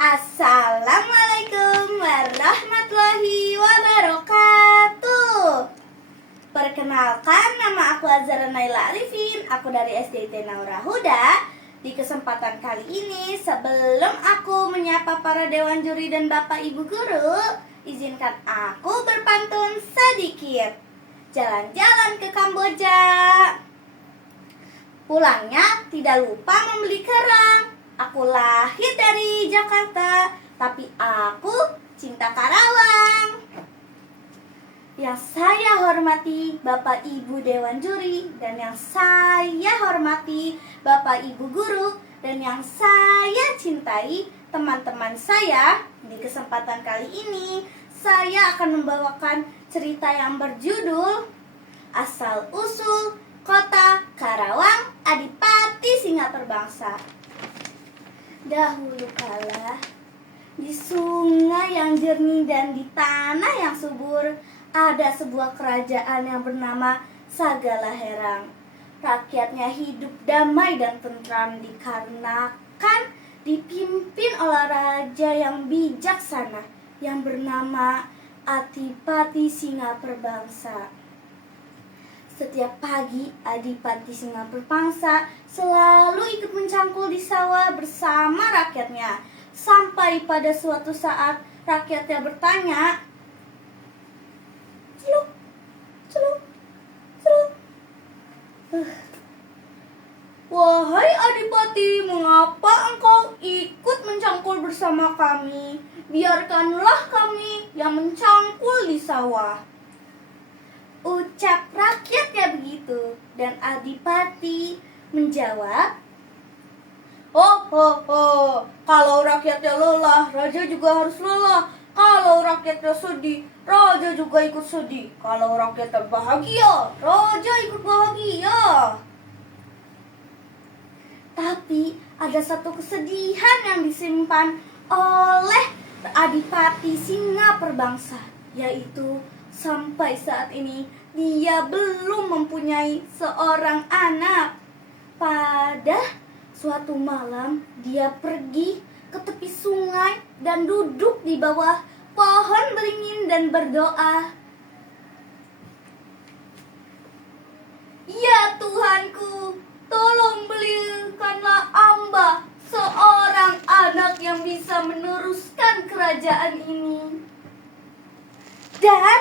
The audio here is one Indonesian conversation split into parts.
Assalamualaikum warahmatullahi wabarakatuh. Perkenalkan, nama aku Azhara Naila Arifin. Aku dari SDIT Naura Huda. Di kesempatan kali ini, sebelum aku menyapa para dewan juri dan bapak ibu guru, izinkan aku berpantun sedikit. Jalan-jalan ke Kamboja, pulangnya tidak lupa membeli kerang. Aku lahir dari Jakarta, tapi aku cinta Karawang. Yang saya hormati Bapak Ibu Dewan Juri, dan yang saya hormati Bapak Ibu Guru, dan yang saya cintai teman-teman saya. Di kesempatan kali ini, saya akan membawakan cerita yang berjudul Asal Usul Kota Karawang Adipati Singa Perbangsa. Dahulu kala, di sungai yang jernih dan di tanah yang subur, ada sebuah kerajaan yang bernama Sagalaherang. Rakyatnya hidup damai dan tentram dikarenakan dipimpin oleh raja yang bijaksana yang bernama Adipati Singa Perbangsa. Setiap pagi, Adipati Singa Perbangsa selalu ikut mencangkul di sawah bersama rakyatnya. Sampai pada suatu saat, rakyatnya bertanya, "Celuk, celuk, celuk. Wahai Adipati, mengapa engkau ikut mencangkul bersama kami? Biarkanlah kami yang mencangkul di sawah." Ucap rakyatnya begitu, dan Adipati menjawab, "Oh, kalau rakyatnya lelah, raja juga harus lelah. Kalau rakyatnya sedih, raja juga ikut sedih. Kalau rakyatnya bahagia, raja ikut bahagia." Tapi ada satu kesedihan yang disimpan oleh Adipati Singa Perbangsa, yaitu sampai saat ini dia belum mempunyai seorang anak. Pada suatu malam, dia pergi ke tepi sungai dan duduk di bawah pohon beringin dan berdoa, "Ya Tuhanku, tolong berikanlah hamba seorang anak yang bisa meneruskan kerajaan ini." Dan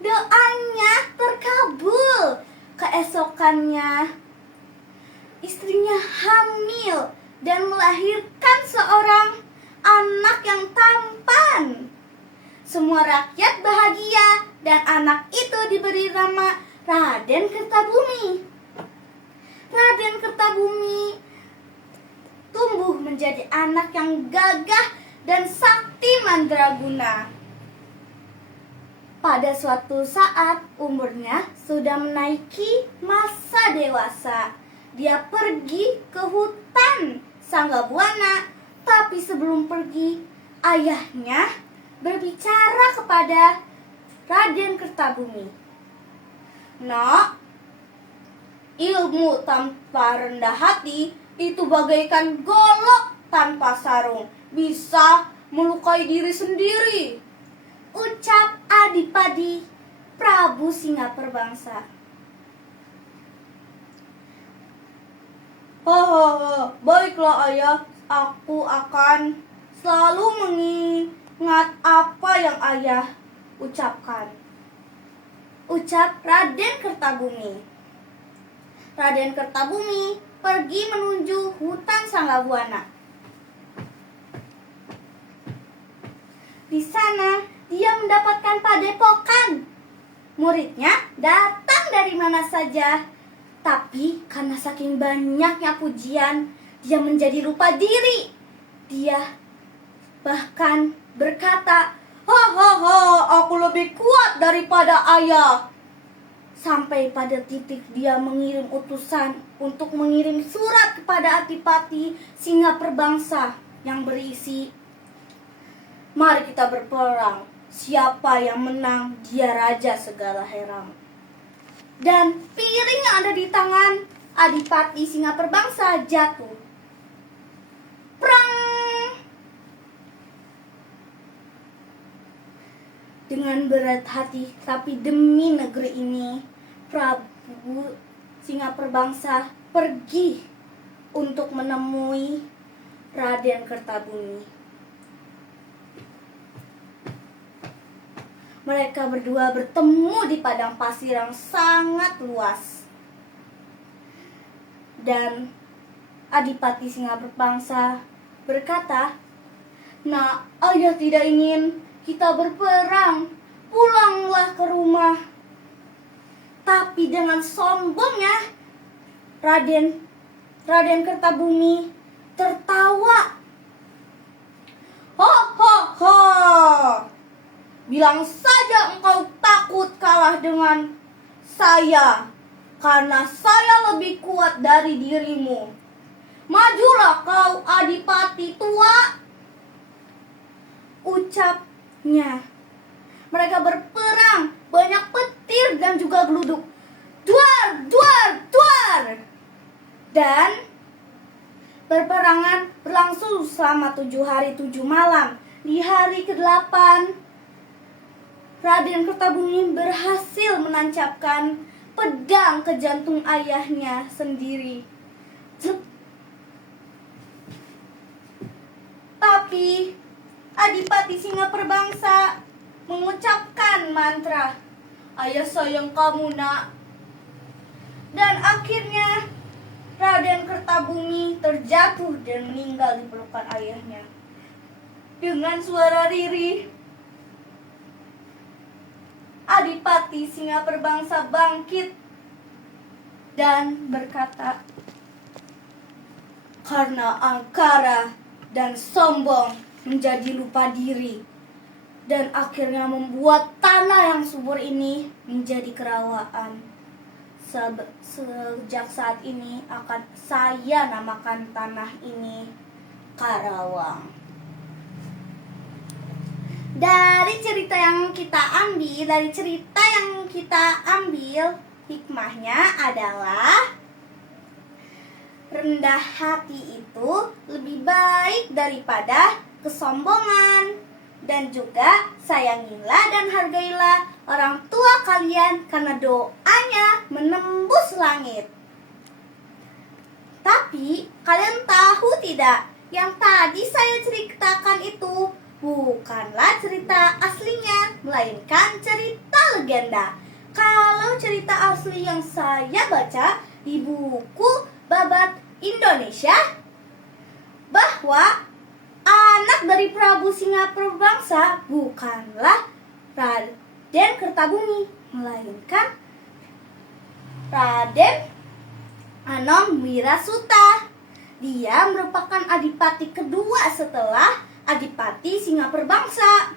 doanya terkabul. Keesokannya, istrinya hamil dan melahirkan seorang anak yang tampan. Semua rakyat bahagia dan anak itu diberi nama Raden Kertabumi. Raden Kertabumi tumbuh menjadi anak yang gagah dan sakti mandraguna. Pada suatu saat, umurnya sudah menaiki masa dewasa. Dia pergi ke hutan Sanggabuana, tapi sebelum pergi, ayahnya berbicara kepada Raden Kertabumi, "Nak, ilmu tanpa rendah hati itu bagaikan golok tanpa sarung, bisa melukai diri sendiri," ucap Adipati Prabu Singa Perbangsa. Baiklah ayah, aku akan selalu mengingat apa yang ayah ucapkan," ucap Raden Kertabumi. Raden Kertabumi pergi menuju hutan Sanggabuana. Di sana dia mendapatkan padepokan. Muridnya datang dari mana saja. Tapi karena saking banyaknya pujian, dia menjadi lupa diri. Dia bahkan berkata, Aku lebih kuat daripada ayah." Sampai pada titik dia mengirim utusan untuk mengirim surat kepada Adipati Singa Perbangsa yang berisi, "Mari kita berperang. Siapa yang menang, dia raja Sagalaherang." Dan piring yang ada di tangan Adipati Singa Perbangsa jatuh. Prang! Dengan berat hati, tapi demi negeri ini, Prabu Singa Perbangsa pergi untuk menemui Raden Kertabumi. Mereka berdua bertemu di padang pasir yang sangat luas. Dan Adipati Singa Perbangsa berkata, "Nah, ayah tidak ingin kita berperang. Pulanglah ke rumah." Tapi dengan sombongnya Raden Kertabumi tertawa. "Ho ho ho. Bilang saja engkau takut kalah dengan saya, karena saya lebih kuat dari dirimu. Majulah kau, Adipati tua," ucapnya. Mereka berperang, banyak petir dan juga geluduk. Duar, duar, duar. Dan perperangan berlangsung selama 7 hari 7 malam. Di hari ke-8, Raden Kertabumi berhasil menancapkan pedang ke jantung ayahnya sendiri. Tapi Adipati Singa Perbangsa mengucapkan mantra, "Ayah sayang kamu, nak." Dan akhirnya Raden Kertabumi terjatuh dan meninggal di pelukan ayahnya. Dengan suara lirih, Adipati Singa Perbangsa bangkit dan berkata, "Karena angkara dan sombong menjadi lupa diri, dan akhirnya membuat tanah yang subur ini menjadi kerawaan. Sejak saat ini akan saya namakan tanah ini Karawang." Dari cerita yang kita ambil, hikmahnya adalah rendah hati itu lebih baik daripada kesombongan. Dan juga sayangilah dan hargailah orang tua kalian, karena doanya menembus langit. Tapi kalian tahu tidak, yang tadi saya ceritakan itu bukanlah cerita aslinya, melainkan cerita legenda. Kalau cerita asli yang saya baca di buku Babat Indonesia, bahwa anak dari Prabu Singa Perbangsa bukanlah Raden Kertabumi, melainkan Raden Anom Wirasuta. Dia merupakan adipati kedua setelah Adipati Singa Perbangsa.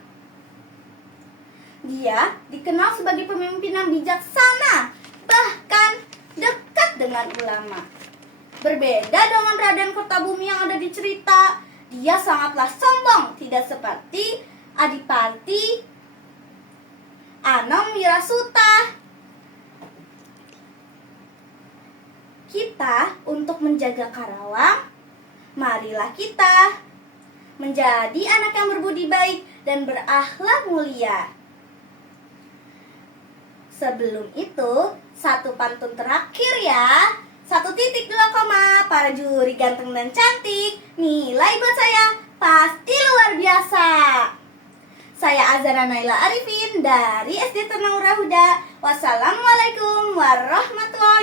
Dia dikenal sebagai pemimpin yang bijaksana, bahkan dekat dengan ulama. Berbeda dengan Raden Kertabumi yang ada di cerita, dia sangatlah sombong, tidak seperti Adipati Anom Wirasuta. Kita untuk menjaga Karawang, marilah kita menjadi anak yang berbudi baik dan berakhlak mulia. Sebelum itu, satu pantun terakhir ya. 1.2, para juri ganteng dan cantik, nilai buat saya pasti luar biasa. Saya Azhara Naila Arifin dari SD Ternauda Huda. Wassalamualaikum warahmatullahi